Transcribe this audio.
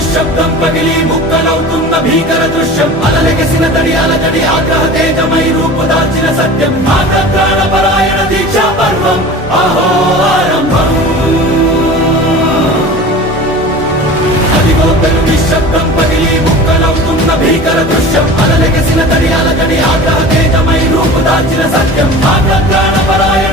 నిశ్శబ్దం పగిలి ముక్కలవుతున్న భీకర దృశ్యం అలలెగసిన తడి అలజడి ఆగ్రహ తేజమై రూపుదాల్చిన సత్యం ఆగ్రహప్రాణపరాయణ దీక్షా పర్వం అహో ఆరంభం అదిగో పెను నిశ్శబ్దం పగిలి ముక్కలవుతున్న భీకర దృశ్యం అలలెగసిన తడి అలజడి ఆగ్రహ తేజమై రూపుదాల్చిన సత్యం ఆగ్రహప్రాణపరాయణ